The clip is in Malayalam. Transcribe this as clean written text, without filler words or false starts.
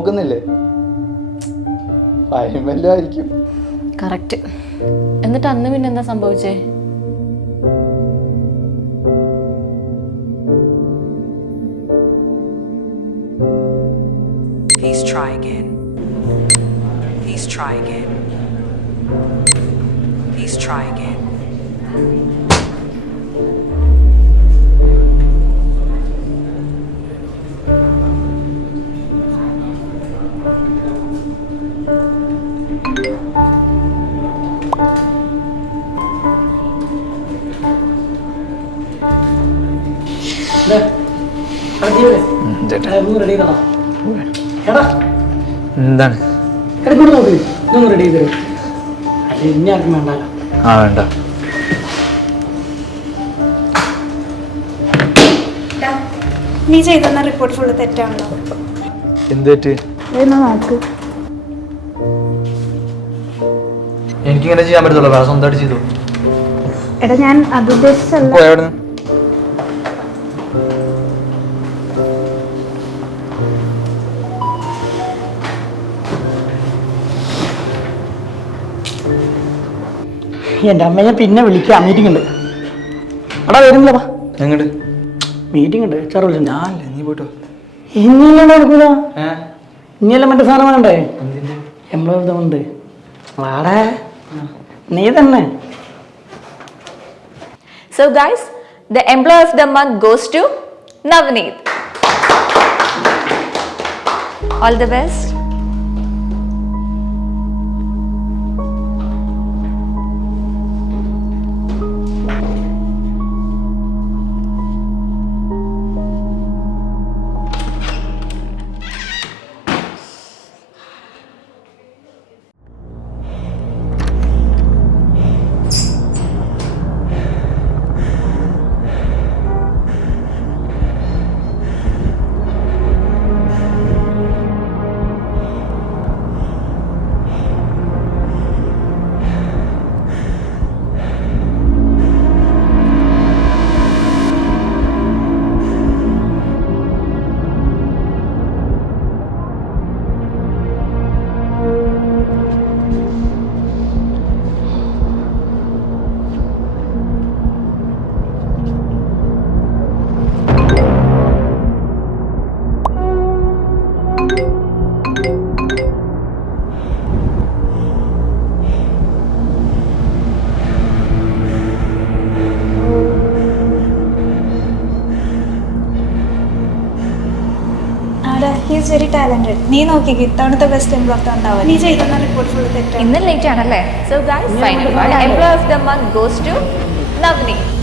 നോക്കുന്നില്ലേ? ആയിരിക്കും. കറക്റ്റ്. എന്നിട്ട് അന്ന് പിന്നെ എന്താ സംഭവിച്ചേ? Please try again. Please try again. Please try again. എന്താണ്? ആ വേണ്ട. നീ ചെയ്തെന്ന റിപ്പോർട്ട് ഫുള്ള് തെറ്റാണല്ലോ. എന്ത് തെറ്റ്? എനിക്കിങ്ങനെ ചെയ്യാൻ പറ്റത്തുള്ളൂ. വേറെ സ്വന്തമായിട്ട് ചെയ്തു. എടാ ഞാൻ അത് ഉദ്ദേശിച്ചല്ല. പോയവിടുന്ന്. എൻ്റെ അമ്മ ഞാൻ പിന്നെ വിളിക്കാം. മീറ്റിംഗ് ഉണ്ട്. എടാ വരുന്നില്ലപ്പാ. എങ്ങോട്ട്? മീറ്റിംഗ് ഉണ്ട്. ചെറുപ്പം ഞാനല്ലേ, നീ പോയിട്ടോ. ഇനിയല്ലാണ്ട് എടുക്കൂല. ഇനിയല്ല മറ്റേ സാധനം വേണ്ടേ? എംപ്ലോയീസ് വാടേ നീ തന്നെ. So guys, the employee of the month goes to Navneet. All the best. He's very talented. നീ നോക്കിക്ക് ഇത്തവണത്തെ ബെസ്റ്റ് എംപ്ലോയർ ഉണ്ടാവും. നീ ചെയ്തെന്ന റിപ്പോർട്ട് ഫുള്ള് തെറ്റാണ്. ഇന്ന് ലേറ്റ് ആണല്ലേ? So guys, final employee of the month goes to Navneet.